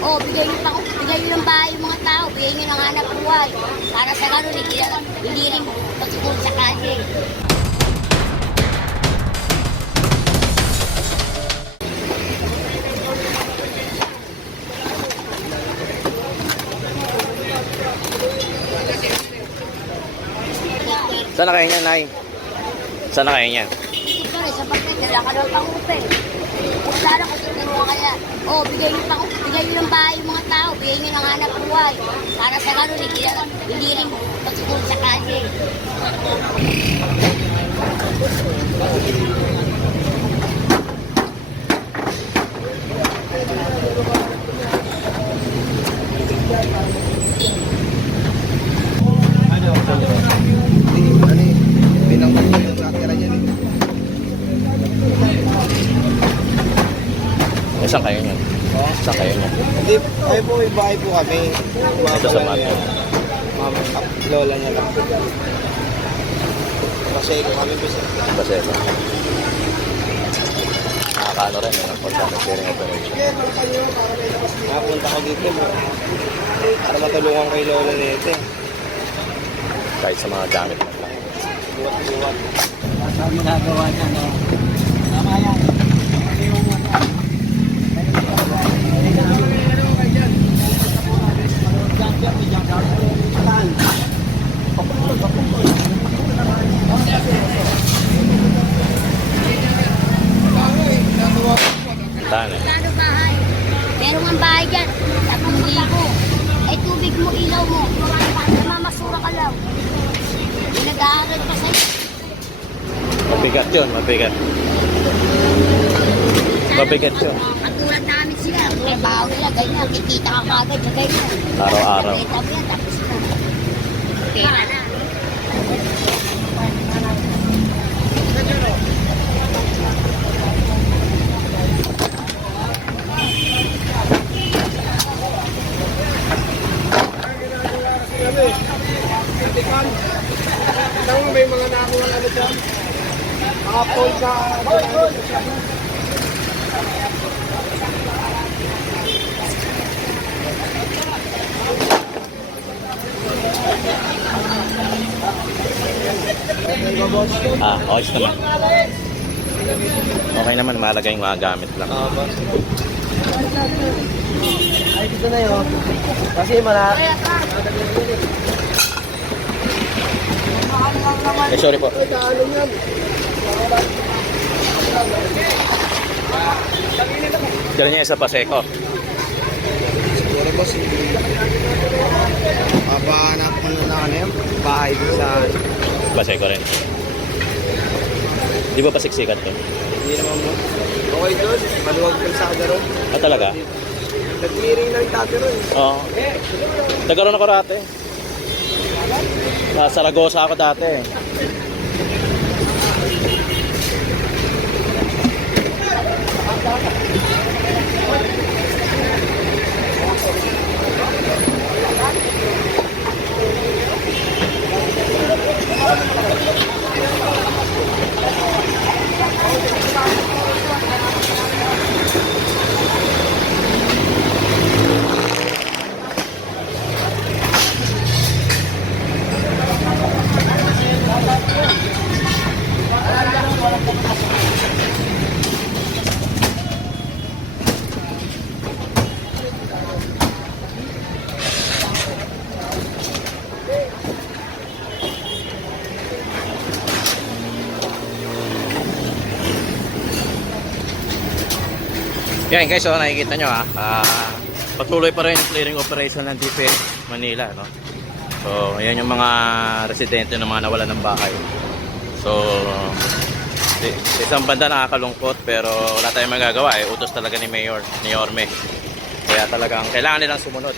Oh, bigay nyo ng bahay yung mga tao, bigay nyo ng hanap buhay. Para sa ganun, hindi rin magsiguro sa kalye. Saan na kayo niyan, Nay? Saan na kayo niyan? Ito rin, sa pagkain, wala ka ng pangupe. Kung sana kung tingnan mo kaya, oh, bigay nyo ng bahay yung mga tao, bigay nyo ng hanap buhay. Para sa ganun, hindi rin magsiguro sa kalye. Saan kayo niyan? Saan kayo niyan? Hindi, ay po, may bahay po kami. Ito sa Mato. Mama, lola niya lang. Kasi kung kami bisa. Kasi ito. Nakakaano rin, pagka nag-sharing operation. Nakapunta ko dito mo. Para matulungan kay lola nito. Kahit sa mga gamit na lang. Buwat-buwat. Ang ginagawa niya, no? Tama yan. Saan eh? Kano bahay? Meron ang bahay dyan. 3,000. Ay tubig mo, ilaw mo. Namamasura ka lang. May nag-aaral pa sa'yo. Mabigat yun, mabigat. Mabigat yun. Katulad namin sila. Ang trabaho nila, ganyan. Kikita ka kagad sa ganyan. Araw-araw. Kita mo yan, tapos na. Pera na. May mga nakuha ano dyan. Mga poll sa... Okay naman. Okay naman, malagay yung mga gamit lang. Ay, dito na yun. Kasi malaki. Eh, sorry po. Ganun niya isa Paseco. Siguro boss, papahanap mo na ano yun, bahay din sa... Paseco rin. Di ba pasiksikan to? Hindi naman mo. Okay doon, maluwag kalsada ron. Ah, talaga? Nag-clearing lang dati ron. Oo. Nagkaroon ako dati. Sa Saragosa ako dati. Yan guys, so nakikita nyo patuloy pa rin yung clearing operation ng DPS Manila, no? So ayan yung mga residente ng mga nawalan ng bahay. So sa isang banda nakakalungkot, pero wala tayong magagawa, utos talaga ni Mayor, ni Yorme. Kaya talagang kailangan nilang sumunod.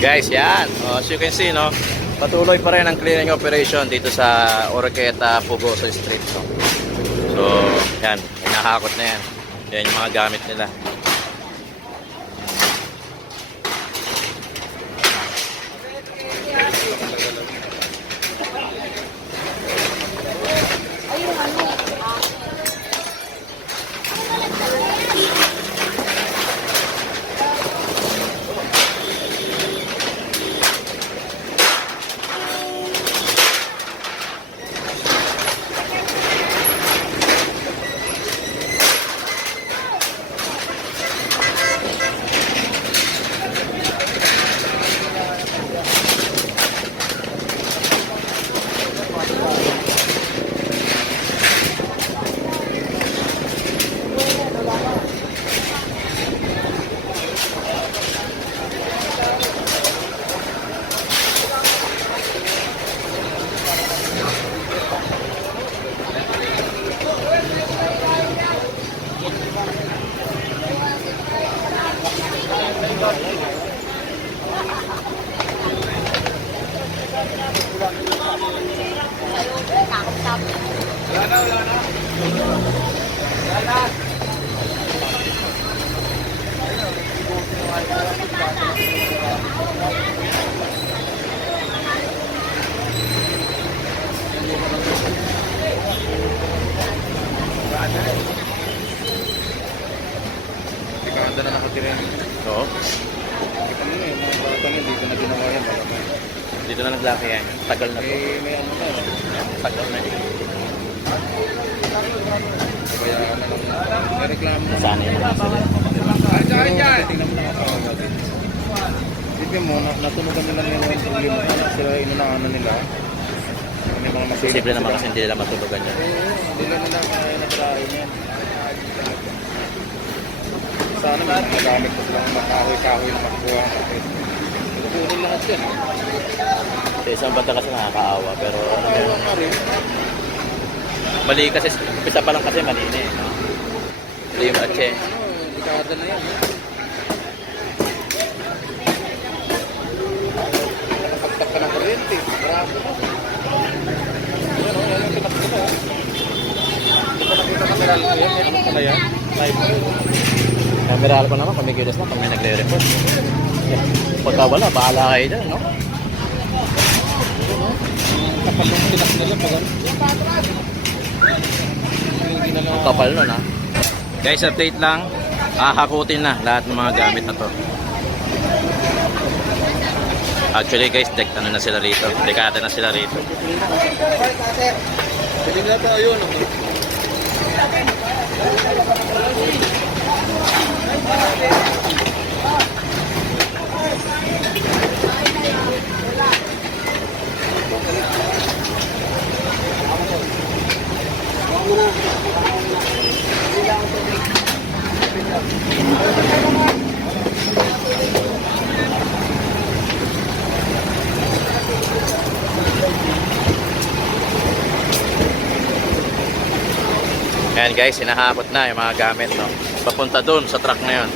Guys, yan. As you can see, no, patuloy pa rin ang clearing operation dito sa Oroqueta, Pugoso Street. No? So, yan. hinahakot na yan. Yan yung mga gamit nila. Dekada na nakatira yun. Oo. Kita mo yun, mga bata niya, dito na ginawa yan. Malamay. Dito na naglaki yan. Tagal na po. May ano na, no? Tagal na din. Kaya ano lang, may reklamo na. Sana yung mga sila. Pero tingnan mo nakakawa din. Tignan mo, natunugan nila yung problema na sila inunaanan nila. May mga masilip Simple naman kasi hindi nila matulugan yan. Hindi lang nila kaya nagtrahin yan. Sana may mga gamit ko silang makahoy-kahoy na makuha natin. Kukunin lahat yan. Sa isang banda kasi nakakaawa. Pero ano Kaya yun? nga rin. Mali kasi, umpisa pa lang kasi mali na eh. Mali yung atche. Dekada na yan. Nakapagtak ka ng kuryente. Grabe na. Yan o, yan yung tinak ko na. Hindi ko nakita ka meral ko yan. Ano pala yan? Live. Camera ko naman, kumikilos na pag may nagre-report. Pagka wala, bahala kayo dyan, no? Kapal yung tinak nila pa gan. Ang kapal nun, ha? Guys, update lang. Hahakutin na lahat ng mga gamit na to. Actually guys, dekta na sila rito. Dekada na sila rito. Hindi na tayo, no? Ayan guys, hinahakot na yung mga gamit, no? Papunta dun sa truck na yun.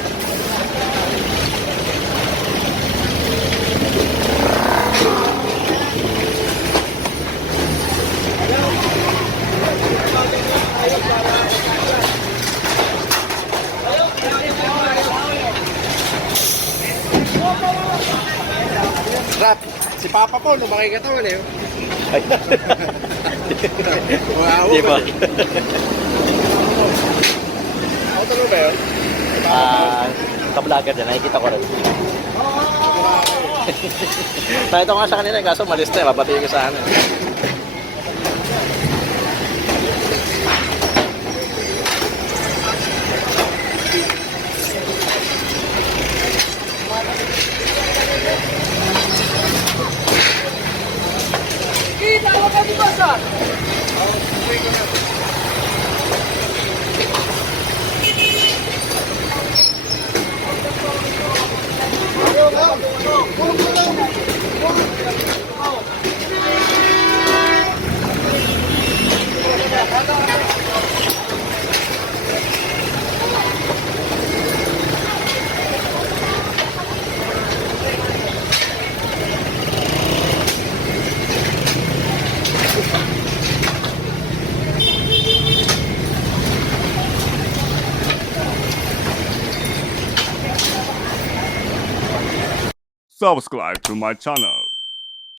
Rat, si Papa po, no, makikita eh. Wow. Di ba? Ako talaga ba yun? Ka-vlogger din, nakikita ko rin. Nakita ko nga sa kanila, kaso malis na, babatiin ko sa ano. subscribe to my channel.